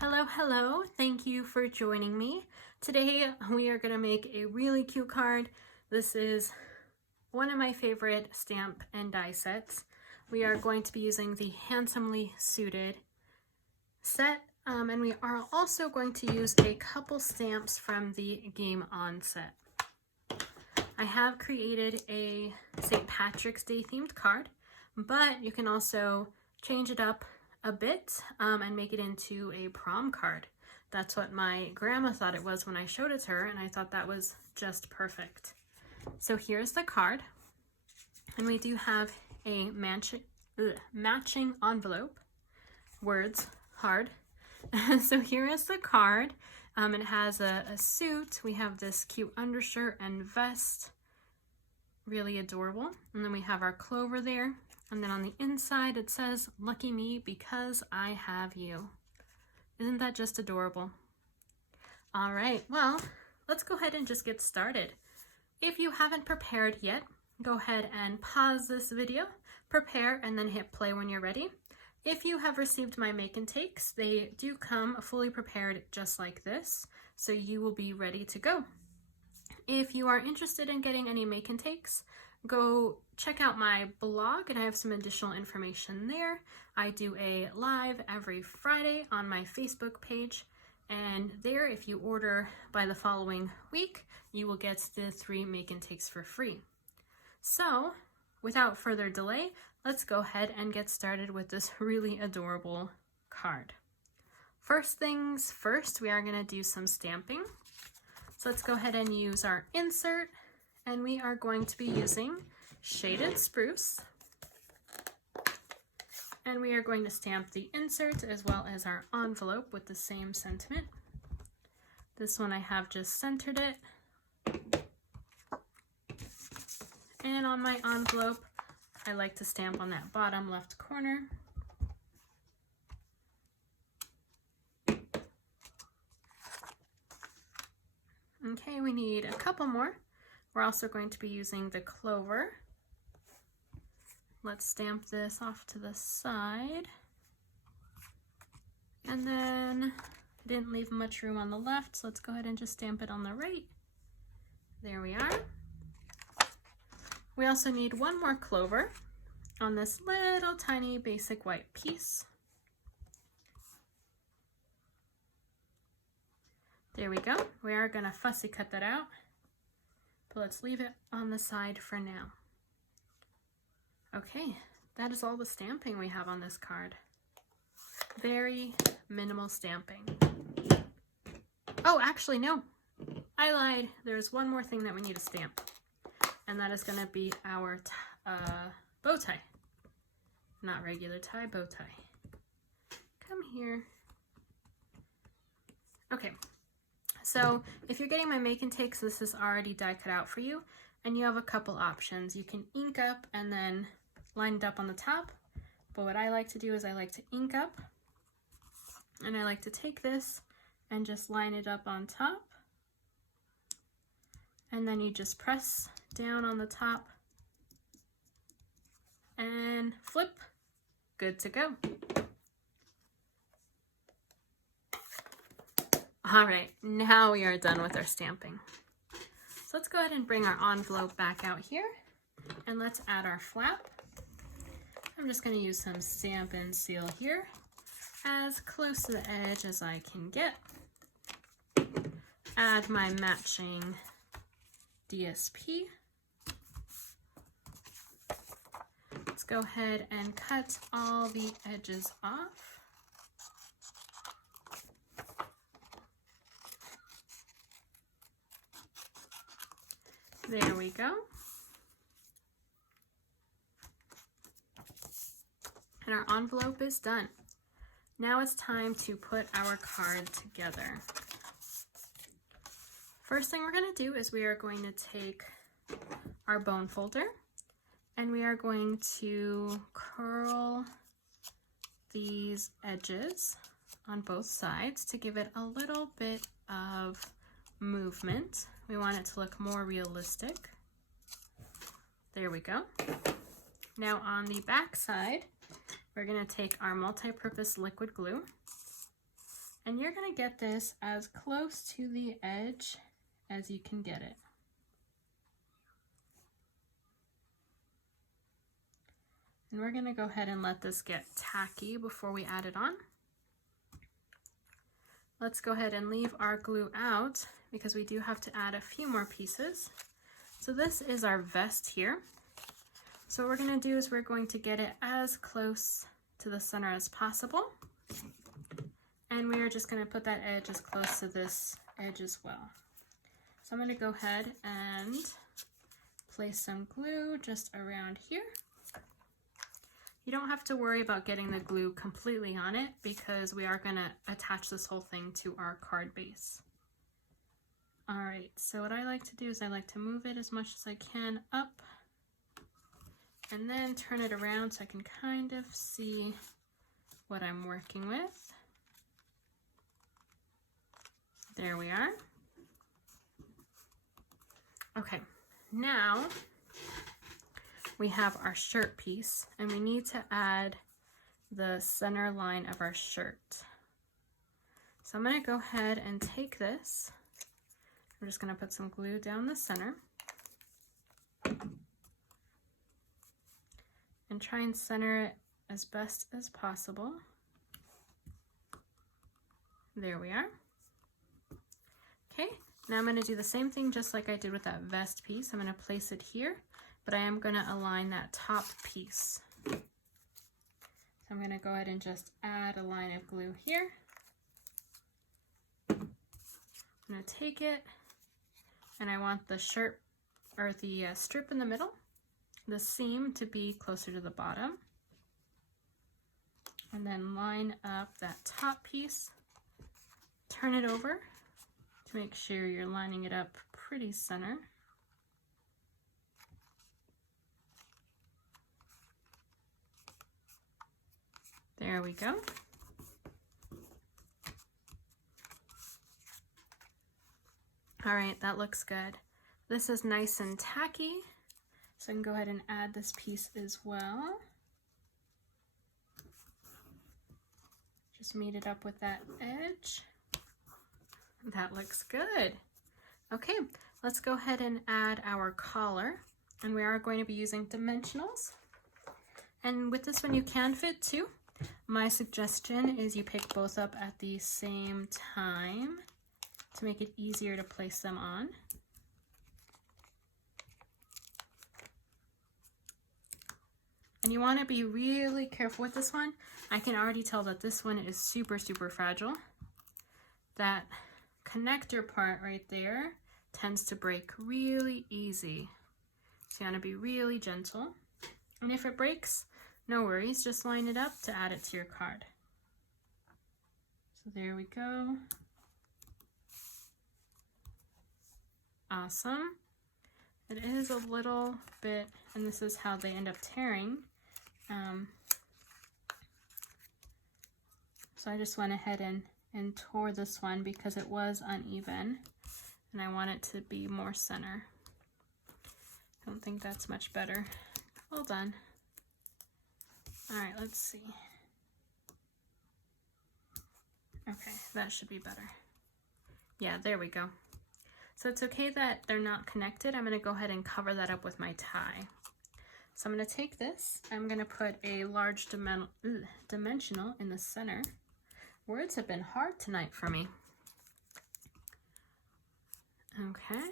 Hello, hello. Thank you for joining me. Today we are going to make a really cute card. This is one of my favorite stamp and die sets. We are going to be using the Handsomely Suited set, and we are also going to use a couple stamps from the Game On set. I have created a St. Patrick's Day themed card, but you can also change it up a bit and make it into a prom card. That's what my grandma thought it was when I showed it to her, and I thought that was just perfect. So here's the card, and we do have a matching envelope. Words hard. So here is the card. It has a suit. We have this cute undershirt and vest. Really adorable. And then we have our clover there. And then on the inside it says, "Lucky me because I have you." Isn't that just adorable? All right, well, let's go ahead and just get started. If you haven't prepared yet, go ahead and pause this video, prepare, and then hit play when you're ready. If you have received my make and takes, they do come fully prepared just like this, so you will be ready to go. If you are interested in getting any make and takes, go check out my blog, and I have some additional information there. I do a live every Friday on my Facebook page, and there, if you order by the following week, you will get the 3 make and takes for free. So, without further delay, let's go ahead and get started with this really adorable card. First things first, we are going to do some stamping. So let's go ahead and use our insert, and we are going to be using Shaded Spruce. And we are going to stamp the insert as well as our envelope with the same sentiment. This one I have just centered it. And on my envelope, I like to stamp on that bottom left corner. Okay, we need a couple more. We're also going to be using the clover. Let's stamp this off to the side. And then I didn't leave much room on the left, so let's go ahead and just stamp it on the right. There we are. We also need one more clover on this little tiny basic white piece. There we go. We are going to fussy cut that out, but let's leave it on the side for now. Okay, that is all the stamping we have on this card. Very minimal stamping. Oh, actually, no. I lied. There's one more thing that we need to stamp, and that is going to be our bow tie. Not regular tie, bow tie. Come here. Okay. So if you're getting my make and takes, this is already die cut out for you, and you have a couple options. You can ink up and then line it up on the top, but what I like to do is I like to ink up, and I like to take this and just line it up on top, and then you just press down on the top and flip. Good to go. All right, now we are done with our stamping. So let's go ahead and bring our envelope back out here, and let's add our flap. I'm just going to use some Stamp and Seal here, as close to the edge as I can get. Add my matching DSP. Let's go ahead and cut all the edges off. There we go. And our envelope is done. Now it's time to put our card together. First thing we're going to do is we are going to take our bone folder, and we are going to curl these edges on both sides to give it a little bit of movement. We want it to look more realistic. There we go. Now on the back side, we're going to take our multi-purpose liquid glue, And you're going to get this as close to the edge as you can get it. And we're going to go ahead and let this get tacky before we add it on. Let's go ahead and leave our glue out because we do have to add a few more pieces. So this is our vest here. So what we're going to do is we're going to get it as close to the center as possible. And we are just going to put that edge as close to this edge as well. So I'm going to go ahead and place some glue just around here. You don't have to worry about getting the glue completely on it because we are going to attach this whole thing to our card base. Alright, so what I like to do is I like to move it as much as I can up and then turn it around so I can kind of see what I'm working with. There we are. Okay, now we have our shirt piece and we need to add the center line of our shirt. So I'm going to go ahead and take this. I'm just going to put some glue down the center and try and center it as best as possible. There we are. Okay, now I'm going to do the same thing just like I did with that vest piece. I'm going to place it here, but I am going to align that top piece. So I'm going to go ahead and just add a line of glue here. I'm going to take it and I want the shirt or the strip in the middle, the seam to be closer to the bottom. And then line up that top piece, turn it over to make sure you're lining it up pretty center. There we go. All right, that looks good. This is nice and tacky, so I can go ahead and add this piece as well. Just meet it up with that edge. That looks good. Okay, let's go ahead and add our collar, and we are going to be using dimensionals. And with this one you can fit two. My suggestion is you pick both up at the same time to make it easier to place them on. And you want to be really careful with this one. I can already tell that this one is super, super fragile. That connector part right there tends to break really easy. So you want to be really gentle. And if it breaks, no worries, just line it up to add it to your card. So there we go. Awesome. It is a little bit, and this is how they end up tearing. So I just went ahead and tore this one because it was uneven and I want it to be more center. I don't think that's much better. Well done. All right, let's see. Okay, that should be better. Yeah, there we go. So it's okay that they're not connected. I'm gonna go ahead and cover that up with my tie. So I'm gonna take this, I'm gonna put a large dimensional in the center. Words have been hard tonight for me. Okay,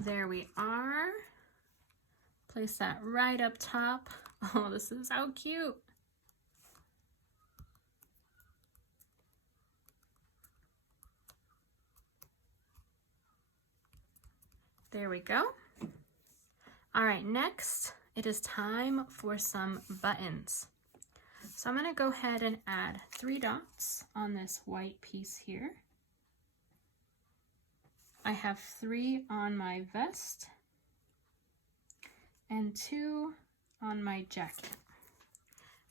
there we are. Place that right up top. Oh, this is so cute. There we go. All right, next it is time for some buttons. So I'm going to go ahead and add 3 dots on this white piece here. I have 3 on my vest and 2 on my jacket.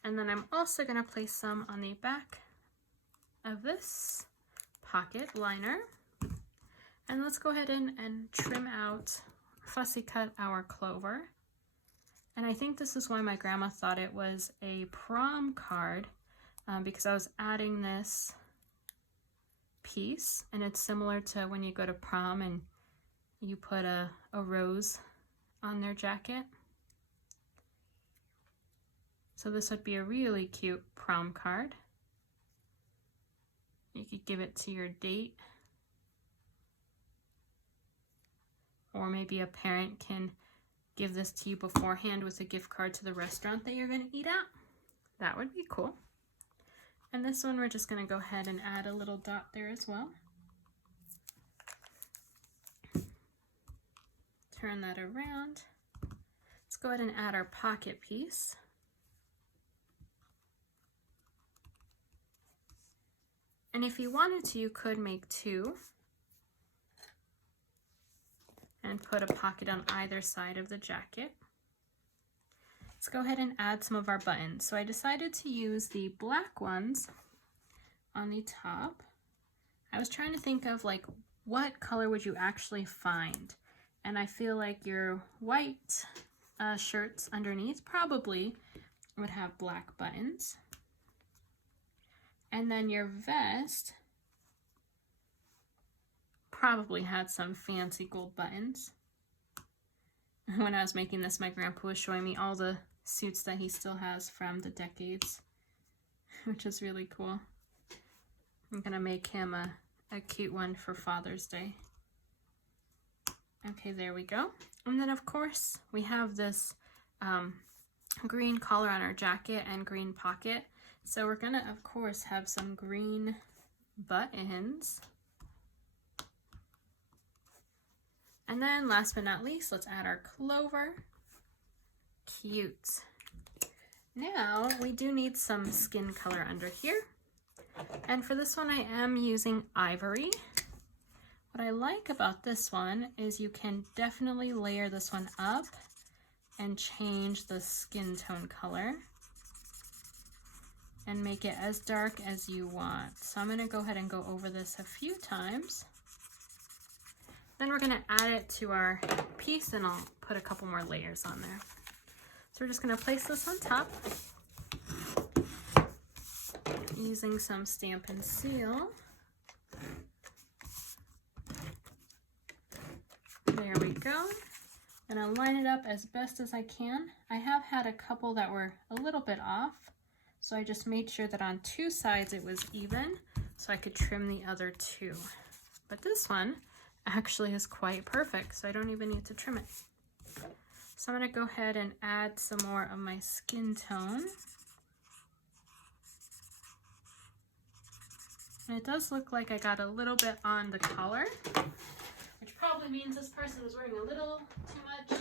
And then I'm also going to place some on the back of this pocket liner. And let's go ahead and trim out, fussy cut our clover. And I think this is why my grandma thought it was a prom card, because I was adding this piece, and it's similar to when you go to prom and you put a rose on their jacket. So this would be a really cute prom card. You could give it to your date, or maybe a parent can give this to you beforehand with a gift card to the restaurant that you're going to eat at. That would be cool. And this one, we're just going to go ahead and add a little dot there as well. Turn that around. Let's go ahead and add our pocket piece. And if you wanted to, you could make two and put a pocket on either side of the jacket. Let's go ahead and add some of our buttons. So I decided to use the black ones on the top. I was trying to think of like, what color would you actually find? And I feel like your white shirts underneath probably would have black buttons. And then your vest probably had some fancy gold buttons. When I was making this, my grandpa was showing me all the suits that he still has from the decades, which is really cool. I'm gonna make him a cute one for Father's Day. Okay, there we go. And then of course we have this green collar on our jacket and green pocket. So we're gonna of course have some green buttons. And then last but not least, let's add our clover. Cute. Now we do need some skin color under here. And for this one I am using ivory. What I like about this one is you can definitely layer this one up and change the skin tone color and make it as dark as you want. So I'm gonna go ahead and go over this a few times. Then we're gonna add it to our piece and I'll put a couple more layers on there. So we're just gonna place this on top using some Stampin' Seal. There we go. And I'll line it up as best as I can. I have had a couple that were a little bit off, so I just made sure that on two sides it was even so I could trim the other two. But this one actually is quite perfect, so I don't even need to trim it. So I'm going to go ahead and add some more of my skin tone. And it does look like I got a little bit on the collar, which probably means this person was wearing a little too much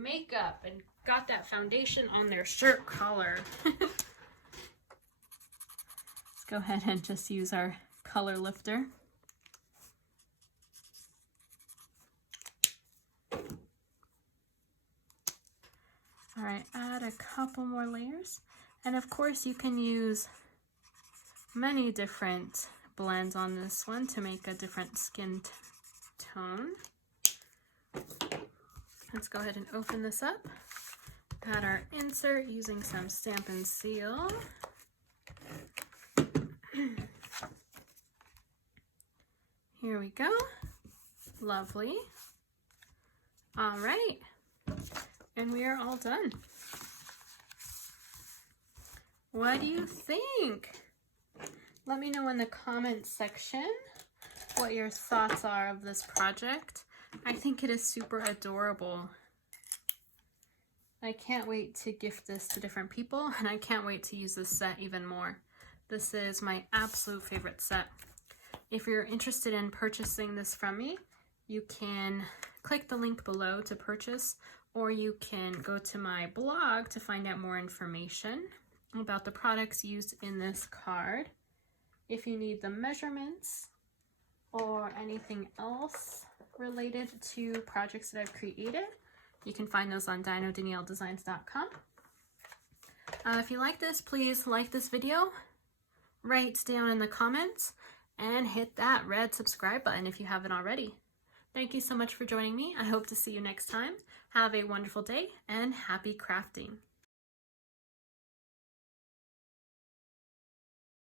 makeup and got that foundation on their shirt collar. Let's go ahead and just use our color lifter. All right, add a couple more layers. And of course you can use many different blends on this one to make a different skin tone. Let's go ahead and open this up. Add our insert using some Stampin' Seal. Here we go. Lovely. All right. And we are all done. What do you think? Let me know in the comments section what your thoughts are of this project. I think it is super adorable. I can't wait to gift this to different people, and I can't wait to use this set even more. This is my absolute favorite set. If you're interested in purchasing this from me, you can click the link below to purchase, or you can go to my blog to find out more information about the products used in this card. If you need the measurements or anything else related to projects that I've created, you can find those on dinodanielledesigns.com. If you like this, please like this video, write down in the comments, and hit that red subscribe button if you haven't already. Thank you so much for joining me. I hope to see you next time. Have a wonderful day and happy crafting.